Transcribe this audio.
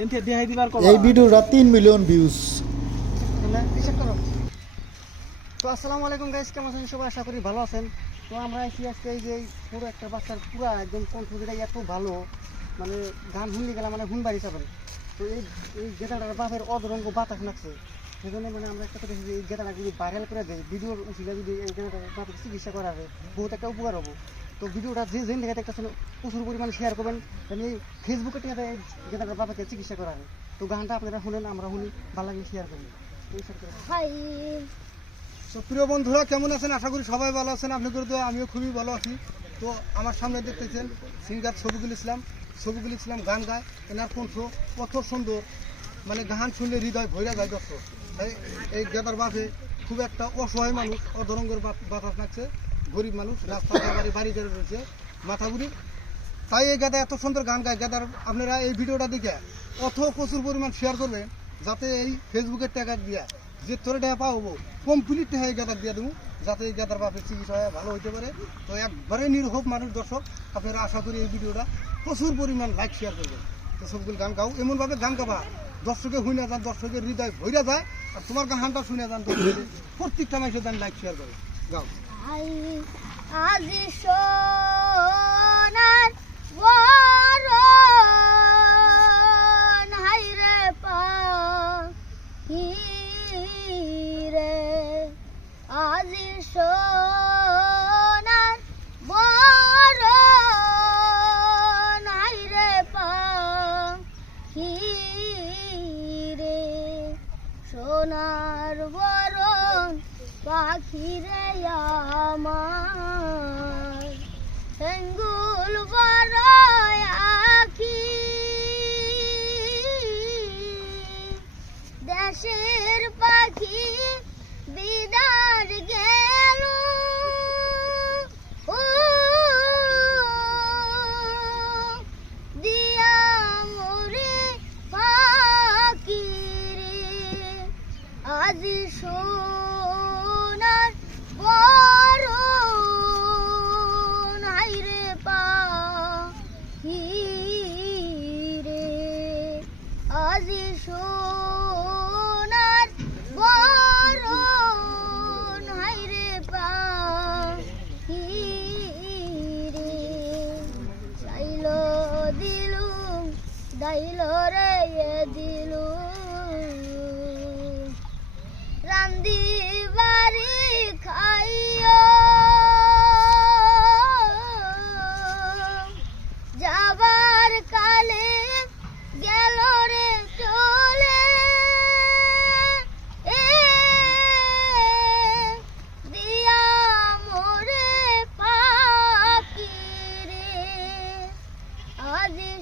এই ভিডিওটা 3 million views. তো আসসালামু আলাইকুম গাইস, কেমন আছেন সবাই? আশা করি ভালো আছেন। তো আমরা এসে আজকে এই যে পুরো একটা বাচ্চার পুরো একদম কণ্ঠ যেটা এত ভালো, মানে গান শুনলে গেলাম মানে হুনবাড়ি যাবেন। তো এই এই গেটাটার বাপের অদরঙ্গ বাতাস নাকছে, সেজন্য মানে আমরা একটা কথা এই গেটাটা যদি ভাইরাল করে দেয়, ভিডিওর উচিলে যদি এই গেটাটার বাপের চিকিৎসা করা হয় বহুত একটা উপকার হবো। তো ভিডিওটা যে যেন দেখে একটা প্রচুর পরিমাণে শেয়ার করবেন, মানে ফেসবুকে টিকাতে এই গেটাটার বাপের চিকিৎসা করা হয়। তো গানটা আপনারা শুনেন, আমরা শুনি, ভালো লাগে শেয়ার করি। হাই তো প্রিয় বন্ধুরা, কেমন আছেন? আশা করি সবাই ভালো আছেন। আপনাদের তো আমিও খুবই ভালো আছি। তো আমার সামনে দেখতেছেন সিঙ্গার শফিকুল ইসলাম। শফিকুল ইসলাম গান গায়, এনার কণ্ঠ কত সুন্দর, মানে গান শুনলে হৃদয় ভৈরা যায় দর্শক। তাই এই গেদার বাপে খুব একটা অসহায় মানুষ, অধরঙ্গের বাতাস নাকছে, গরিব মানুষ, রাস্তা বাড়ি করে রয়েছে মাথাগুড়ি। তাই এই গেদা এত সুন্দর গান গায়। গেদার আপনারা এই ভিডিওটা দেখে প্রচুর পরিমাণ শেয়ার করবেন, যাতে এই ফেসবুকের টাকা দিয়া যে তোরে টাকা পাবো কমপ্লিট হয়ে গেদার দিয়ে দেবো, যাতে এই গেদার বাপের চিকিৎসা ভালো হইতে পারে। তো একবারে নির্ভোগ মানুষ দর্শক, আপনারা আশা করি এই ভিডিওটা প্রচুর পরিমাণ লাইক শেয়ার করবেন। তো সবগুলো গান গাও, এমনভাবে গান গাবা দর্শকে শুনে যান, দর্শকের হৃদয় ভইরা যায়। আর তোমার গানটা শুনে যান, প্রত্যেকটা মানুষের গান লাইক শেয়ার করে গাও। আজি সোনার বরণ হাইরে পাখি রে, আজি সোনার বরণ হাইরে পাখি রে, সোনার বরণ পাখি রে আমার, হেঙ্গুল বড় আখি, দেশের পাখি বিদার গেল, ও দিয়া মোরে পাখি রে, আজি সোনার বরণ হাইরে পাখি রে, আজি সোনার বরণ হাইরে পাখি রে, চাইল দিলুম দাইল রে দিলুম, রান্দি বাড়ি খাইও যাবার কালে গেল রে চলে, এ দিয়া মোরে পাখি রে, আজি